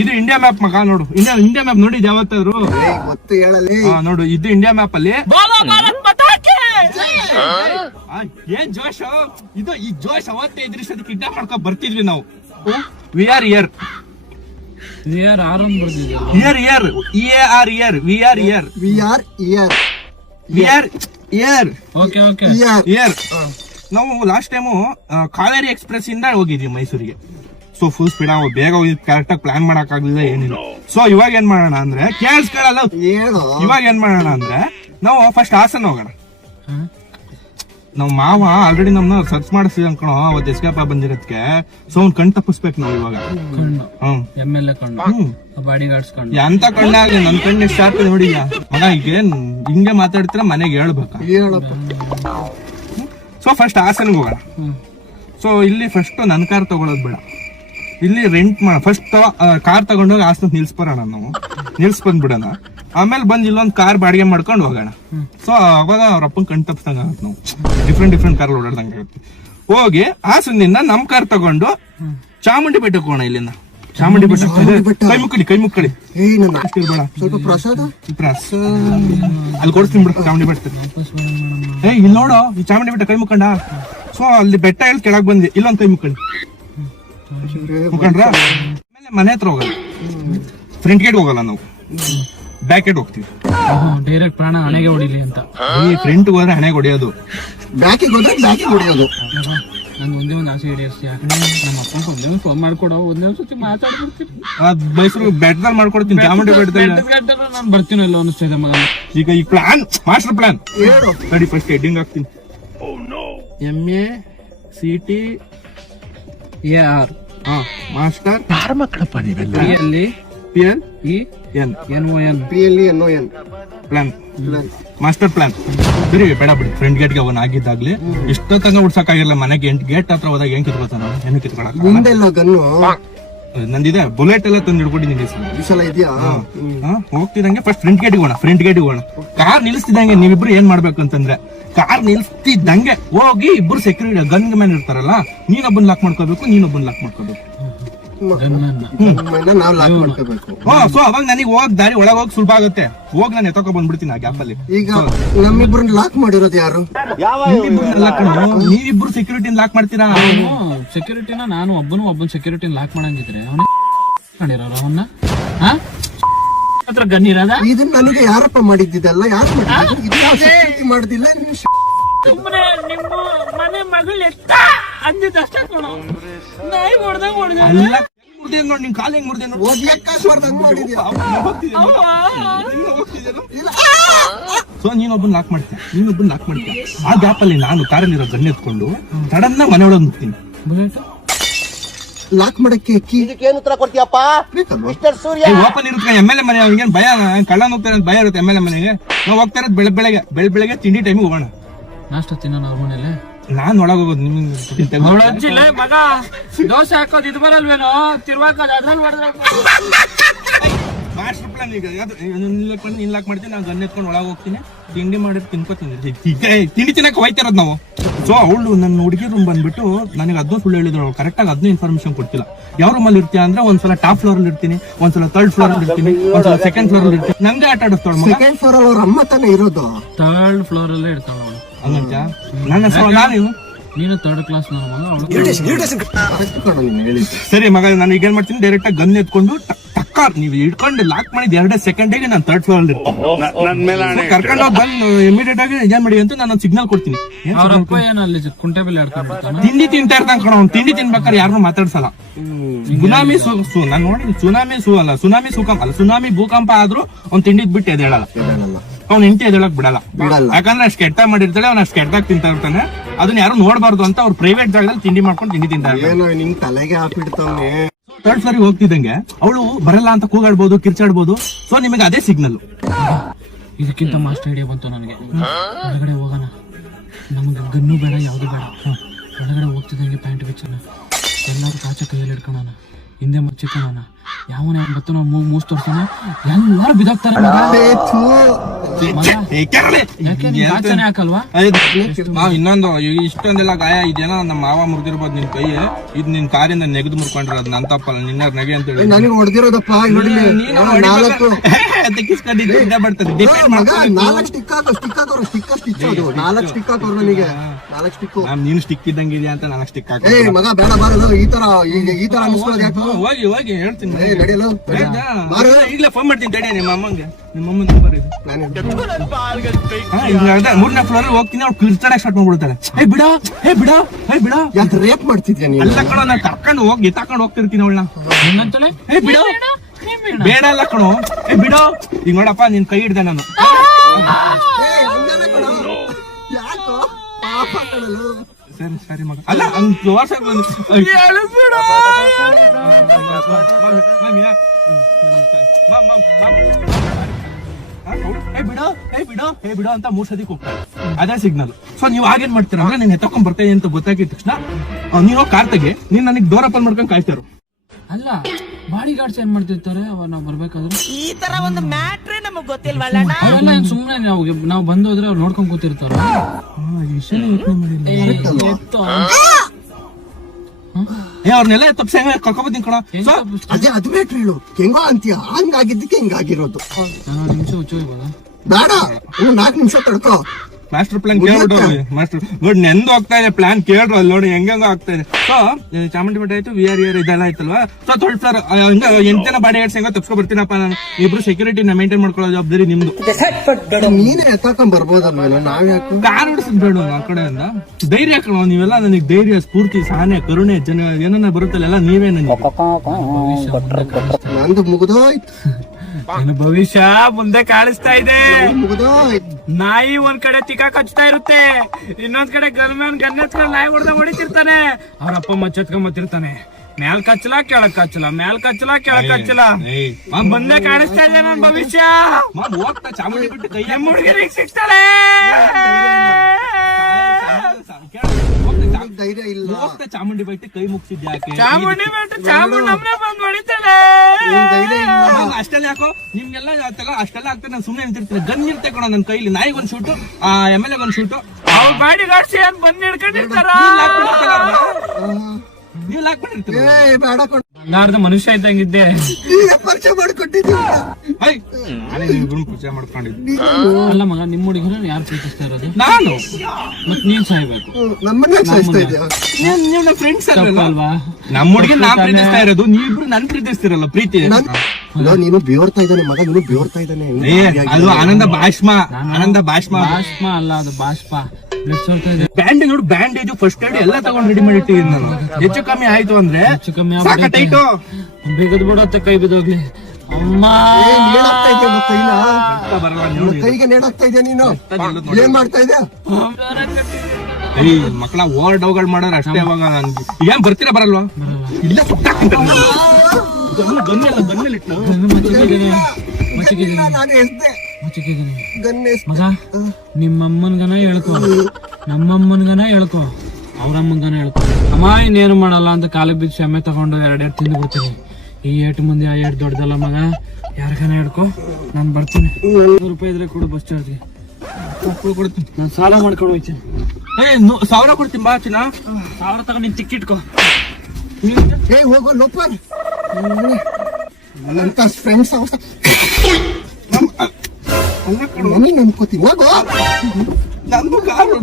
ಇದು India map ಮಗ, ನೋಡು ಇಂಡಿಯಾ ಮ್ಯಾಪ್ ನೋಡಿ ಯಾವತ್ತಾದ್ರು ಗೊತ್ತು ಹೇಳಲಿ. ನೋಡು ಇದು ಇಂಡಿಯಾ ಮ್ಯಾಪ್ ಅಲ್ಲಿ ಏನ್ ಜೋಶ್ ಇದು. ಈ ಜೋಶ್ ಅವತ್ತೇ ಇದ್ರಿ ಸದ ಕಿಡ್ನಾಪ್ ಮಾಡ್ಕೊಂಡ್ ಬರ್ತಿದ್ವಿ ನಾವು. ವಿ ಆರ್ ಇಯರ್ ನಾವು ಲಾಸ್ಟ್ ಟೈಮು ಕಾವೇರಿ ಎಕ್ಸ್ಪ್ರೆಸ್ ಇಂದ ಹೋಗಿದ್ವಿ ಮೈಸೂರಿಗೆ. ಸೊ ಫುಲ್ ಸ್ಪೀಡ್ ಬೇಗ ಹೋಗಿ ಕರೆಕ್ಟ್ ಆಗಿ ಪ್ಲಾನ್ ಮಾಡಕ್ ಆಗ್ಲಿಲ್ಲ, ಏನಿಲ್ಲ. ಸೊ ಇವಾಗ ಏನ್ ಮಾಡೋಣ ಅಂದ್ರೆ ಕೇಳಿಸ್ಕೊಳ್ಳಲ್ಲ. ಇವಾಗ ಏನ್ ಮಾಡೋಣ ಅಂದ್ರೆ ನಾವು ಫಸ್ಟ್ ಹಾಸನ ಹೋಗೋಣ. ನಾವ್ ಮಾವ ಆಲ್ರೆಡಿ ನಮ್ನ ಸರ್ಚ್ ಮಾಡಿಸ್ತೀವಿ ಅನ್ಕೊಳೋ ಅವತ್ತು ಎಸ್ಕೇಪ್ ಬಂದಿರೋದಕ್ಕೆ. ಸೊ ಅವ್ನ್ ಕಣ್ ತಪ್ಪಿಸ್ಬೇಕು ನಾವು ಇವಾಗ. ಎಂತ ಕಣ್ಣಾಗ್ಲಿ ನನ್ ಕಣ್ಣು ಎಷ್ಟು ಆಗ್ತದೆ ನೋಡಿ. ಮಗ ಈಗ ಹಿಂಗೆ ಮಾತಾಡ್ತೀರ ಮನೆಗೆ ಹೇಳ್ಬೇಕ. ಸೊ ಫಸ್ಟ್ ಹಾಸನ್ಗೆ ಹೋಗೋಣ. ಸೊ ಇಲ್ಲಿ ಫಸ್ಟ್ ನನ್ ಕಾರ್ ತಗೊಳೋದ್ ಬೇಡ, ಇಲ್ಲಿ ರೆಂಟ್ ಮಾಡ. ಫಸ್ಟ್ ಕಾರ್ ತಗೊಂಡೋಗಿ ಹಾಸನ ನಿಲ್ಸ್ಬರೋಣ, ನಾವು ನಿಲ್ಸ್ಬಂದ್ಬಿಡೋಣ. ಆಮೇಲೆ ಬಂದ್ ಇಲ್ಲೊಂದ್ ಕಾರ್ ಬಾಡಿಗೆ ಮಾಡ್ಕೊಂಡು ಹೋಗೋಣ. ಸೊ ಅವಾಗ ಅವ್ರ ಅಪ್ಪನ್ ಕಣ್ ತಪ್ಪಿಸಂಗ ಆಗುತ್ತೆ. ನಾವು ಡಿಫ್ರೆಂಟ್ ಕಾರ್ ಓಡಾಡ್ದಂಗ ಆಗುತ್ತೆ. ಹೋಗಿ ಹಾಸನದಿಂದ ನಮ್ ಕಾರ್ ತಗೊಂಡು ಚಾಮುಂಡಿ ಬೆಟ್ಟಕ್ಕೆ ಹೋಗೋಣ. ಇಲ್ಲಿಂದ ಚಾಮುಂಡಿ ಬೆಟ್ಟ ಕೈ ಮುಕ್ಕಳಿ ಸ್ವಲ್ಪ ಪ್ರಸಾದ ಅಲ್ಲಿ ಕೊಡ್ತೀನಿ ಬಿಡು. ಚಾಮುಂಡಿ ಬೆಟ್ಟ ಇಲ್ಲಿ ನೋಡು, ಈ ಚಾಮುಂಡಿ ಬೆಟ್ಟ ಕೈ ಮುಕ್ಕಂಡ. ಸೊ ಅಲ್ಲಿ ಬೆಟ್ಟ ಹೇಳಿ ಕೆಳಗ್ ಬಂದ್ವಿ, ಇಲ್ಲೊಂದ್ ಕೈ ಮುಕ್ಕಳಿ ಮುಖಂಡ್ರ. ಆಮೇಲೆ ಮನೆ ಹತ್ರ ಹೋಗಲ್ಲ, ಫ್ರಂಟ್ ಗೇಟ್ ಹೋಗಲ್ಲ, ನಾವು ಬ್ಯಾಕ್ ಗೇಟ್ ಹೋಗ್ತೀವಿ. ಡೈರೆಕ್ಟ್ ಪ್ರಾಣ ಹಣೆಗೆ ಹೊಡಿಲಿ ಅಂತ. ಈ ಫ್ರಂಟ್ ಹೋದ್ರೆ ಹಣೆಗೆ ಹೊಡಿಯೋದು, ಬ್ಯಾಕಿಗೆ ಹೋದ್ರೆ ಬ್ಯಾಕಿಗೆ ಹೊಡಿಯೋದು. ನಾನು ಒಂದೇ ಒಂದು ಆಸೆ ಈಡೇರಿಸಿ. ಯಾಕಂದ್ರೆ ನಮ್ಮ ಅಪ್ಪ ಒಂದೇ ಒಂದು ಫೋನ್ ಮಾಡ್ಕೊಡೋ, ಒಂದೇ ಒಂದು ಸತಿ ಮಾತಾಡ್ಬಿಡ್ತೀನಿ. ಮೈಸೂರು ಬೆಟ್ಟದಲ್ಲಿ ಮಾಡ್ಕೊಡ್ತೀನಿ, ಚಾಮುಂಡಿ ಬೆಟ್ಟದಲ್ಲಿ ನಾನು ಬರ್ತೀನಿ ಅಲ್ಲ ಅನಿಸ್ತಿದೆ ಮಗ. ಈಗ ಈ ಪ್ಲಾನ್ ಮಾಸ್ಟರ್ ಪ್ಲಾನ್ ನೋಡಿ. ಫಸ್ಟ್ ಹೆಡ್ಡಿಂಗ್ ಹಾಕ್ತೀನಿ. MACTAR master PLENON plan, master plan. ಸರಿ ಬೇಡ ಬಿಡಿ, ಫ್ರಂಟ್ ಗೇಟ್ಗೆ ಅವನ್ ಆಗಿದ್ದಾಗ್ಲಿ ಇಷ್ಟೊತ್ತಂಗ ಉಡ್ಸಕ್ಕಾಗಿಲ್ಲ. ಮನೆಗೆ ಗೇಟ್ ಹತ್ರ ಹೋದಾಗ ಏನ್ ಕಿತ್ಕೊತಾನ, ಏನು ಕಿತ್ಕೊಳಕ್ ನಂದಿದೆ. ಬುಲೆಟ್ ಎಲ್ಲ ತಂದು ಹಿಡ್ಕೊಂಡಿದ್ದೀನಿ ಈ ಸಲ. ಇದೆಯಾ? ಹೋಗ್ತಿದಂಗೆ ಫಸ್ಟ್ ಫ್ರಂಟ್ ಗೇಟ್ಗೆ ಹೋಗೋಣ. ಕಾರ್ ನಿಲ್ಲಿಸ್ತಿದಂಗೆ ನೀವಿಬ್ರು ಏನ್ ಮಾಡ್ಬೇಕು ಅಂತಂದ್ರೆ, ಕಾರ್ ನಿಲ್ಸ್ತಿದ್ದಂಗೆ ಹೋಗಿ ಇಬ್ರು ಸೆಕ್ಯೂರಿಟಿ ಗನ್ ಮ್ಯಾನ್ ಇರ್ತಾರಲ್ಲ, ನೀನೊಬ್ಬನ್ ಲಾಕ್ ಮಾಡ್ಕೋಬೇಕು, ನೀನೊಬ್ಬನ್ ಲಾಕ್ ಮಾಡ್ಕೋಬೇಕು. ನಾವ್ ಲಾಕ್ ಮಾಡ್ಕೋಬೇಕು. ಸೊ ಅವಾಗ ನನಗೆ ಹೋಗ್ ದಾರಿ ಒಳಗೆ ಹೋಗಿ ಸುಲಭ ಆಗುತ್ತೆ. ಹೋಗಿ ನಾನು ಎತ್ತಕ ಬಂದ್ಬಿಡ್ತೀನಿ ಆ ಗ್ಯಾಪ್ ಅಲ್ಲಿ. ಈಗ ನಮ್ಮಿಬ್ರನ್ನ ಲಾಕ್ ಮಾಡಿರೋದು ಯಾರು? ನೀವಿಬ್ರು ಸೆಕ್ಯೂರಿಟಿ ಲಾಕ್ ಮಾಡ್ತೀರಾ? ಸೆಕ್ಯೂರಿಟಿನ ನಾನು ಒಬ್ಬನ ಸೆಕ್ಯೂರಿಟಿ ಲಾಕ್ ಮಾಡಂಗಿದ್ರೆ ಅವನ್ನ ಹತ್ರ ಗನ್ ಇರೋದ. ಇದು ನನಗೆ ಯಾರಪ್ಪ ಮಾಡಿದ್ದಿದ್ದಲ್ಲ, ಯಾರು ಮಾಡುದಿಲ್ಲ. ಸುಮ್ಮನೆ ನಿಮ್ಮ ಮನೆ ಮಗಳು ಎತ್ತ ಅಂದಿದ್ದಷ್ಟೇ ಕಣೋ. ನಾಯಿ ಹೊಡೆದಂಗ್ ಹೊಡೆದ ನೋಡಿ, ನಿನ್ ಕಾಲ ಹೆಂಗ್ ಮುರ್ದೆ ಸೊ ನೀನೊಬ್ಬನ್ ಲಾಕ್ ಮಾಡ್ತೀಯ. ಆ ಗ್ಯಾಪ್ ಅಲ್ಲಿ ನಾನು ಕಾರಲ್ಲಿರೋ ಗನ್ ಎತ್ಕೊಂಡು ಸಡನ್ನ ಮನೆ ಒಳಗೆ ನುಗ್ತೀನಿ. ಲಾಕ್ ಮಾಡಕ್ಕೆ ಏನು ಉತ್ತರ ಕೊಡ್ತೀಯಪ್ಪ ಮಿಸ್ಟರ್ ಸೂರ್ಯ? ಓಪನ್ ಇರುತ್ತೆ MLA ಮನೆ. ಅವ್ನಿಗೇನ್ ಭಯ, ಕಳ್ಳ ಹೋಗ್ತಾರೆ ಭಯ ಇರುತ್ತೆ MLA ಮನೆಗೆ. ನಾವು ಹೋಗ್ತಾ ಇರೋದು ಬೆಳಗ್ಗೆ ತಿಂಡಿ ಟೈಮಿಗೆ ಹೋಗೋಣ. ನಾಷ್ಟ ತಿನ್ನೋಣ ಅವ್ರ ಮನೇಲಿ. ನಾನ್ ಒಳಗೆ ಹೋಗೋದು ನಿಮ್ಗೆ ಮಗ. ದೋಸೆ ಹಾಕೋದು ಇದು ಬರಲ್ವೇನೋ, ತಿರ್ವಾಕೋದು ಅದ್ರಲ್ಲಿ ಹೊಡೆದ್ರೆ ಮಾಸ್ಟರ್ ಪ್ಲಾನ್. ಈಗ ನೀನ್ ಲಾಕ್ ಮಾಡ್ತೀನಿ, ನಾನು ಗನ್ ಎತ್ಕೊಂಡು ಒಳಗೆ ಹೋಗ್ತೀನಿ, ತಿಂಡಿ ಮಾಡಿ ತಿನ್ಕೋತೀನಿ. ತಿಂಡಿ ತಿನ್ನಕ್ಕೆ ಹೋಯ್ತಿರೋದು ನಾವು. ಸೊ ಅವಳು ನನ್ನ ಹುಡುಗಿ ರೂಮ್ ಬಂದ್ಬಿಟ್ಟು ನನಗೆ ಅದನ್ನೂ ಸುಳ್ಳು ಹೇಳಿದ್ರು. ಕರೆಕ್ಟ್ ಆಗಿ ಅದನ್ನೂ ಇನ್ಫಾರ್ಮೇಶನ್ ಕೊಡ್ತಿಲ್ಲ. ಯಾವ ರೂಮಲ್ಲಿ ಇರ್ತೀಯ ಅಂದ್ರೆ ಒಂದ್ಸಲ ಟಾಪ್ ಫ್ಲೋರ್ ಅಲ್ಲಿ ಇರ್ತೀನಿ, ಒಂದ್ಸಲ 3rd ಫ್ಲೋರ್ ಅಲ್ಲಿ ಇರ್ತೀನಿ, ಒಂದ್ಸಲ 2nd ಫ್ಲೋರ್ ಅಲ್ಲಿ ಇರ್ತೀನಿ. ನಂಗೆ ಆಟ ಆಡಿಸ್ತಾಳ. 2nd ಫ್ಲೋರ್ ಅಲ್ಲಿ ಅವ್ರ ಅಮ್ಮ ತಾನೇ ಇರೋದು. 3rd ಫ್ಲೋರ್ ಅಲ್ಲೇ ಇರ್ತಾಳ ಅವಳು. ಹಂಗಂತ ನಾನು ನೀನು 3rd ಕ್ಲಾಸ್ ಸರಿ ಮಗ. ನಾನು ಈಗ ಏನ್ ಮಾಡ್ತೀನಿ, ಡೈರೆಕ್ಟ್ ಆಗಿ ಗನ್ ಎತ್ಕೊಂಡು ಟಕ್ಕಾರ್ ನೀವು ಇಟ್ಕೊಂಡು ಲಾಕ್ ಮಾಡಿದ 2 ಸೆಕೆಂಡಿಗೆ ನಾನು 3rd ಫ್ಲೋರ್ ಅಲ್ಲಿ ಇರ್ತೀನಿ. ಕರ್ಕೊಂಡು ಹೋಗಿ ಬಂದು ಇಮಿಡಿಯೇಟ್ ಆಗಿ ಏನ್ ಮಾಡಿ ಅಂತ ನಾನು ಸಿಗ್ನಲ್ ಕೊಡ್ತೀನಿ. ಅವ್ರಪ್ಪ ಏನಲ್ಲಿ ಕುಂಟೆ ಬೆಲೆ ಆಡ್ಕೊಂಡು ತಿಂಡಿ ತಿಂತಾ ಇರ್ತಾನ ಕಣ. ಅವ್ನು ತಿಂಡಿ ತಿನ್ಬೇಕಾದ್ರೆ ಯಾರನ್ನೂ ಮಾತಾಡ್ಸಲ್ಲ. ಸುನಾಮಿ ನಾನು ನೋಡಿ ಸುನಾಮಿ ಸುನಾಮಿ ಭೂಕಂಪ ಆದ್ರೂ ಅವ್ನು ತಿಂಡಿ ಬಿಟ್ಟು ಎದೇಳಲ್ಲ. ಅವ್ನ ಹೆಂಡತಿ ಎದೇಳಕ್ ಬಿಡಲ್ಲ. ಯಾಕಂದ್ರೆ ಅಷ್ಟು ಕೆಟ್ಟ ಮಾಡಿರ್ತಾಳೆ, ಅವ್ನ ಅಷ್ಟು ಕೆಟ್ಟಾಗಿ ತಿಂತಾ ಇರ್ತಾನೆ. ಅದನ್ನ ಯಾರು ನೋಡ್ಬಾರ್ದು ಅಂತ ಅವ್ರು ಪ್ರೈವೇಟ್ ಜಾಗದಲ್ಲಿ ತಿಂಡಿ ಮಾಡ್ಕೊಂಡು ತಿಂಡಿ ತಿಂತಾರೆ. 3rd ಫ್ಲೋರಿಗೆ ಹೋಗ್ತಿದ್ದಂಗೆ ಅವಳು ಬರಲ್ಲ ಅಂತ ಕೂಗಾಡ್ಬೋದು, ಕಿರ್ಚಾಡ್ಬೋದು. ಸೊ ನಿಮಗೆ ಅದೇ ಸಿಗ್ನಲ್. ಇದಕ್ಕಿಂತ ಮಾಸ್ಟರ್ ಐಡಿಯಾ ಬಂತು ನನಗೆ. ಒಳಗಡೆ ಹೋಗೋಣ, ನಮಗೆ ಗನ್ನು ಬೇಡ, ಯಾವ್ದು ಬೇಡ. ಒಳಗಡೆ ಹೋಗ್ತಿದ್ದಂಗೆ ಪ್ಯಾಂಟ್ ಬಿಚ್ಚೋಣ, ಎಲ್ಲರೂ ಕಾಚ ಕೈಯಲ್ಲಿ ಇಟ್ಕೊಳ್ಳೋಣ, ಹಿಂದೆ ಮಚ್ಚಿಕೊಳ್ಳೋಣ. ಯಾವನ ಬತ್ತು ನಾವು ಮೂಸ್ ತೋರ್ಸೋಣ, ಎಲ್ಲರೂ ಬಿದ್ದಾಗ್ತಾರೆ. ಯಾಕೆ ನೀನ್ ಕಾಚನೆ ಹಾಕಲ್ವಾ? ಇನ್ನೊಂದು ಇಷ್ಟೊಂದೆಲ್ಲ ಗಾಯ ಇದೇನೋ ನಮ್ಮ ಮಾವ ಮುರಿದಿರ್ಬೋದು ನಿನ್ ಕೈ, ಇದು ನಿನ್ ಕಾರಿಂದ ನೆಗೆದು ಮುರ್ಕೊಂಡ್ರೆ ಅದ್ ನನ್ ತಪ್ಪಲ್ಲ, ನಿನ್ನ ನೆಗೆ ಅಂತ ಹೇಳಿ ನನಗೆ ಹೊಡೆದಿರೋದಪ್ಪ ನೋಡಿ ನಾಲ್ಕು ತೆಗಿಸ್ಕೊಂಡಿದ್ದು ಇದೇ ಬರ್ತದೆ. ಮಗ 4 ಸ್ಟಿಕ್ ಹಾಕೋ ಸ್ಟಿಕ್ ಹಾಕೋರು ಸ್ಟಿಚ್ ಅದು 4 ಸ್ಟಿಕ್ ಹಾಕೋರು ನನಗೆ 4 ಸ್ಟಿಕ್. ನೀನು ಸ್ಟಿಕ್ ಇದ್ದಂಗೆ ಇದೆಯಾ ಅಂತ ನನಗೆ ಸ್ಟಿಕ್ ಹಾಕಿ. ಏ ಮಗ ಬೇಡ ಬಾರದು ಈ ತರ ಅನ್ಸ್ಕೊಳ್ಳೋದು ಯಾಕೆ? ಹೋಗಿ ಹೋಗಿ ಹೇಳ್ತೀನಿ. ನಡಿಯಲು ಈಗಲೇ ಫೋನ್ ಮಾಡ್ತೀನಿ ತಡಿ ನಿಮ್ಮ ಅಮ್ಮಂಗೆ. ನಿಮ್ಮ ಅಮ್ಮನ ನಂಬರ್ ಇದು. ಈಗ 3ನೇ ಫ್ಲೋರ್ ಹೋಗ್ತೀನಿ, ಅವ್ಳು ಕಿರ್ಚಾಡಕ್ ಸ್ಟಾರ್ಟ್ ಮಾಡ್ಬಿಡ್ತಾಳೆ. ಹೇ ಬಿಡ ಹೇ ಬಿಡ ಹೇ ಬಿಡ. ಯಾಕೆ ರೇಪ್ ಮಾಡ್ತಿದ್ಯಾ ನೀನು? ಅಲ್ಲ ಕಣೋ, ನಾನು ಕರ್ಕೊಂಡು ಹೋಗಿ ಎತ್ತಾಕೊಂಡು ಹೋಗ್ತಿರ್ತೀನಿ ಅವಳನ್ನ. ನಿನ್ನಂತಲೇ ಹೇ ಬಿಡ ಬೇಡ ಅಲ್ಲ ಕಣೋ, ಹೇ ಬಿಡ. ಈಗ ನೋಡಪ್ಪ ನಿನ್ ಕೈ ಹಿಡ್ದೆ ನಾನು. ಯಾಕೋ ಪಾಪ ಕಣಲು. ಸರಿ ಸರಿ ಮಗ. ಅಲ್ಲ ಹಂಗ್ ತೋರ್ಸಕ್ ಬಂದು ಬಿಡು ಅಂತ 3 ಸತಿ ಹೋಗ್ತಾರೆ. ಅದೇ ಸಿಗ್ನಲ್. ಸೊ ನೀವ್ ಆಗೇನ್ ಮಾಡ್ತೀರ ಅಂದ್ರೆ ನೀನ್ ಎತ್ತಕೊಂಡ್ ಬರ್ತೇನೆ ಅಂತ ಗೊತ್ತಾಗಿದ ತಕ್ಷಣ ನೀನು ಕಾರ್ ತೆಗೆ, ನೀನ್ ನನಗ್ ಡೋರ್ ಓಪನ್ ಮಾಡ್ಕೊಂಡ್ ಕಾಯ್ತಾರು. ಅಲ್ಲ ಬಾಡಿ ಗಾರ್ಡ್ಸ್ ಏನ್ ಮಾಡ್ತಿರ್ತಾರೆ ಅವ ನಾವ್ ಬರ್ಬೇಕಾದ್ರೆ? ಈ ತರ ಒಂದು ಮ್ಯಾಟ್ರೇ ನಮಗ್ ಗೊತ್ತಿಲ್ವಲ್ಲ. ಅವೆಲ್ಲ ಏನ್ ಸುಮ್ನೆ ನಾವ್ ಬಂದೋದ್ರೆ ಅವ್ರು ನೋಡ್ಕೊಂಡ್ ಕೂತಿರ್ತಾರ. ಅವ್ರನ್ನೆಲ್ಲ ತಪ್ಸ ಕರ್ಕೊಬತ್ತೀನಿ ಕಣ. ಅದೇ ಅದು ಮ್ಯಾಟ್ರ್ ಹೇಳು. ಹೆಂಗೋ ಅಂತೀಯ, ಹಂಗಾಗಿದ್ದಕ್ಕೆ ಹಿಂಗಾಗಿರೋದು. ನಾನು ನಿಮಿಷ ಹುಚ್ಚೋಗ್ಬೋದಾ? ಬೇಡ 4 ನಿಮಿಷ ತಡ್ಕೋ. ಮಾಸ್ಟರ್ ಪ್ಲಾನ್ ಕೇಳ್ಬಿಟ್ಟು ಮಾಸ್ಟರ್ ನೋಡಿ ನೆಂದು ಹೋಗ್ತಾ ಇದೆ. ಪ್ಲಾನ್ ಕೇಳ್ರು ಅಲ್ಲಿ ನೋಡಿ ಹೆಂಗ ಆಗ್ತಾ ಇದೆ. ಸೊ ಚಾಮುಂಡಿ ಬೆಟ್ಟ ಆಯ್ತು, ವಿ ಆರ್ ಇದೆಲ್ಲ ಆಯ್ತಲ್ವಾ. ಸೊ 12 ಫ್ಲೋರ್ ಹಂಗ 8 ಜನ ಬಾಡಿ ಗಾರ್ಡ್ಸ್ ಹೆಂಗ ತಪ್ಸ್ಕೊ ಬರ್ತೀನಪ್ಪ ನಾನು. ಇಬ್ರು ಸೆಕ್ಯೂರಿಟಿನ ಮೇಂಟೈನ್ ಮಾಡ್ಕೊಳ್ಳೋ ಜವಾಬ್ದಾರಿ ನಿಮ್ದು. ನೀನೇ ಎತ್ತಾಕೊಂಡ್ ಬರ್ಬೋದಲ್ವೇನೋ, ನಾವ್ ಯಾಕೆ ಕಾರ್ ಓಡಿಸಿದ್ ಬೇಡ ಆ ಕಡೆಯಿಂದ. ಧೈರ್ಯ ಕಣೋ ನೀವೆಲ್ಲ, ನನಗೆ ಧೈರ್ಯ, ಸ್ಫೂರ್ತಿ, ಸಹನೆ, ಕರುಣೆ, ಜನ ಏನನ್ನ ಬರುತ್ತಲ್ಲ ಎಲ್ಲ ನೀವೇ ನನಗೆ. ನಂದು ಮುಗಿದೋಯ್ತು. ಭವಿಷ್ಯ ಮುಂದೆ ಕಾಣಿಸ್ತಾ ಇದೆ. ಮುಗಿದೋಯ್ತು. ನಾಯಿ ಒಂದ್ ಕಡೆ ತಿಕ್ಕ ಕಚ್ತಾ ಇರುತ್ತೆ, ಇನ್ನೊಂದ್ ಕಡೆ ಗನ್ಮ್ಯಾನ್ ಗನ್ನೆತ್ಕೊಂಡು ನಾಯಿ ಹೊಡಿತಿರ್ತಾನೆ. ಅವ್ರ ಅಪ್ಪ ಮಚ್ಚತ್ಕೊಂಬತ್ತಿರ್ತಾನೆ. ಮ್ಯಾಲ್ ಕಚ್ಚಲ ಕೆಳಕ್ ಕಚ್ಚಲ, ಮ್ಯಾಲ್ ಕಚ್ಚಲ ಕೆಳಕ್ ಕಚ್ಚಲ. ಮುಂದೆ ಕಾಣಿಸ್ತಾ ಇದೆ ನನ್ ಭವಿಷ್ಯ. ಚಾಮುಂಡಿ ಬಿಟ್ಟು ಕೈ ನಿಮ್ ಹುಡುಗಿರಿಗೆ ಸಿಗ್ತಾಳೆ. ಧೈರ್ಯ ಇಲ್ಲ. ಹೋಗ್ತಾ ಚಾಮುಂಡಿ ಬೆಟ್ಟ ಕೈ ಮುಗಿಸಿದ್ ಯಾಕೆ? ಚಾಮುಂಡಿ ಬೆಟ್ಟ ಚಾಮುಂಡಿ ನಮ್ನೆ ಬಂದ್ ಹೊಡಿತಾಳೆ. ಧೈರ್ಯ ಇಲ್ಲ. ಅಷ್ಟೆಲ್ಲ ಯಾಕೋ ನಿಮ್ಗೆಲ್ಲ ಅಷ್ಟೆಲ್ಲ ಆಗ್ತದೆ. ನಾನು ಸುಮ್ನೆ ನಿಂತಿರ್ತೀನಿ. ಗನ್ ಇರ್ತೆ ಕಣೋ ನನ್ನ ಕೈಲಿ. ನಾಯಿಗೆ ಒಂದ್ ಶೂಟು, MLA ಒಂದ್ ಶೂಟು. ಅವ್ರ ಬಾಡಿ ಗಾಡ್ಸಿ ಏನ್ ಬಂದ್ ಹಿಡ್ಕೊಂಡಿರ್ತಾರ. ನೀವ್ ಹಾಕ್ಬಿಟ್ಟಿರ್ತೀರ. ಏ ಬೇಡ ಕೊಡು. ಬಂಗಾರದ ಮನುಷ್ಯ ಇದ್ದಂಗಿದ್ದೆ. ನೀನೇ ಪರಿಚಯ ಮಾಡ್ಕೊಟ್ಟಿದ್ದೀಯ. ಪರಿಚಯ ಮಾಡ್ಕೊಂಡಿದ್ದೆ. ಅಲ್ಲ ಮಗ, ನಿಮ್ ಹುಡುಗರು ಯಾರು ಪ್ರೀತಿಸ್ತಾ ಇರೋದು? ನಾನು. ಮತ್ ನೀನ್ ಸಾಯ್ಬೇಕು. ನಮ್ಮನ್ನ ಸಾಯಿಸ್ತಾ ಇದ್ದೀಯ. ನೀವು ನಮ್ಮ ಫ್ರೆಂಡ್ಸ್ ಅಲ್ವಾ? ನಮ್ಮ ಹುಡುಗಿ ನಾನ್ ಪ್ರೀತಿಸ್ತಾ ಇರೋದು, ನೀವಿಬ್ರು ನನ್ ಪ್ರೀತಿಸ್ತಿರಲ್ಲ. ಪ್ರೀತಿ ನೀನು ಬೇರ್ತಾ ಇದ್ದಾನೆ ಮಗ, ನೀನು ಬೇರ್ತಾ ಇದ್ದಾನೆ. ಅದು ಆನಂದ ಬಾಷ್ಮ. ಆನಂದ ಬಾಷ್ಮ ಬಾಷ್ಪ ಅಲ್ಲ, ಅದು ಬಾಷ್ಪ. ಬ್ಲಡ್ ಸೋರ್ತಾ ಇದೆ. ಬ್ಯಾಂಡೇಜ್ ನೋಡು, ಬ್ಯಾಂಡೇಜು ಫಸ್ಟ್ ಏಡ್ ಎಲ್ಲ ತಗೊಂಡ್ ರೆಡಿ ಮಾಡಿ ಇಟ್ಟಿದ್ದೀನಿ ನಾನು. ಹೆಚ್ಚು ಕಮ್ಮಿ ಆಯ್ತು ಅಂದ್ರೆ ಹೆಚ್ಚು ಕಮ್ಮಿ ಸಾಕಾಯ್ತು. ಬಿಗದ್ ಬಿಡತ್ತೆ, ಕೈ ಬಿದ್ದೋಗ್ಲಿ. ಅಮ್ಮ ನೇಣಾಗ್ತಾ ಇದೆಯಾ ಕೈನ? ಬರಲ್ಲ ನೋಡಿ. ಕೈಗೆ ನೇಣಾಗ್ತಾ ಇದೆಯಾ ನೀನು? ಏನ್ ಮಾಡ್ತಾ ಇದೆಯಾ? ಮಕ್ಕಳ ಓವರ್ ಡೌಗಳು ಮಾಡೋರು ಅಷ್ಟೇ. ಅವಾಗ ನನ್ಗೆ ಏನ್ ಬರ್ತೀರಾ ಬರಲ್ವಾ? ಇಲ್ಲ ಮಗ, ನಿಮ್ಮಮ್ಮನ್ಗನ ಹೇಳ್ಕೊ, ನಮ್ಮಮ್ಮನ್ಗನ ಹೇಳ್ಕೊ, ಅವ್ರಮ್ಮನ್ಗನ ಹೇಳ್ಕೊ. ಅಮ್ಮ ಇನ್ನೇನು ಮಾಡಲ್ಲ ಅಂತ ಕಾಲಿಗೆ ಬಿದ್ದು ಕ್ಷಮೆ ತಗೊಂಡು 2 ತಿಂದು ಬಿಡ್ತೀನಿ. ಈ ಏಟು ಮುಂದೆ ಆ ಏಟು ದೊಡ್ಡದಲ್ಲ ಮಗ. ಯಾರಿಗಾನ ಹೇಳ್ಕೊ, ನಾನು ಬರ್ತೀನಿ. 100 ರೂಪಾಯಿ ಇದ್ರೆ ಕೊಡು ಬಸ್ ಚಾರ್ಜ್ಗೆ. ಕೊಡ್ತೀನಿ. ನಾನು ಸಾಲ ಮಾಡ್ಕೊಂಡು ಹೋಗ್ತೀನಿ. 1000 ಕೊಡ್ತೀನಿ ಬಾ ಚಿನ್ನ. 1000 ತಗೊಂಡು ನೀನ್ ತಿಕ್ಕಿಟ್ಕೊ. ಏ ಹೋಗೋ ಲೋಪರ್. ನನ್ನಂತ ಫ್ರೆಂಡ್ಸ್ ಅಲ್ಲ ಕಣೋ, ನನಗೆ ನಂಬ್ಕೋತೀನಿ. ಹೋಗೋ. ನಂದು ಕಾರು